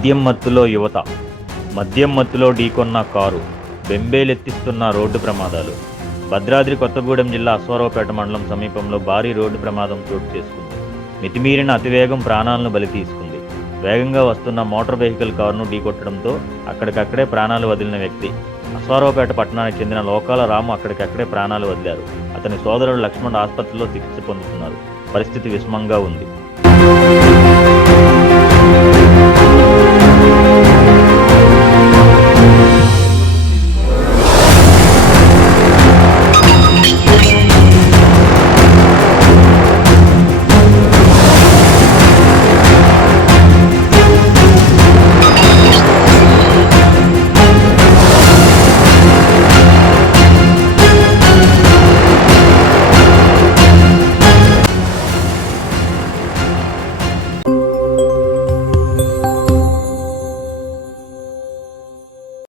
మద్యం మత్తులో యువత. మద్యం మత్తులో ఢీకొన్న కారు. బెంబేలెత్తిస్తున్న రోడ్డు ప్రమాదాలు. భద్రాద్రి కొత్తగూడెం జిల్లా అశ్వారావుపేట మండలం సమీపంలో భారీ రోడ్డు ప్రమాదం చోటు చేసుకుంది. మితిమీరిన అతివేగం ప్రాణాలను బలి తీసుకుంది. వేగంగా వస్తున్న మోటార్ వెహికల్ కారును ఢీకొట్టడంతో అక్కడికక్కడే ప్రాణాలు వదిలిన వ్యక్తి. అశ్వారావుపేట పట్టణానికి చెందిన లోకాల రాము అక్కడికక్కడే ప్రాణాలు వదిలారు. అతని సోదరుడు లక్ష్మణ్ ఆసుపత్రిలో చికిత్స పొందుతున్నారు. పరిస్థితి విషమంగా ఉంది.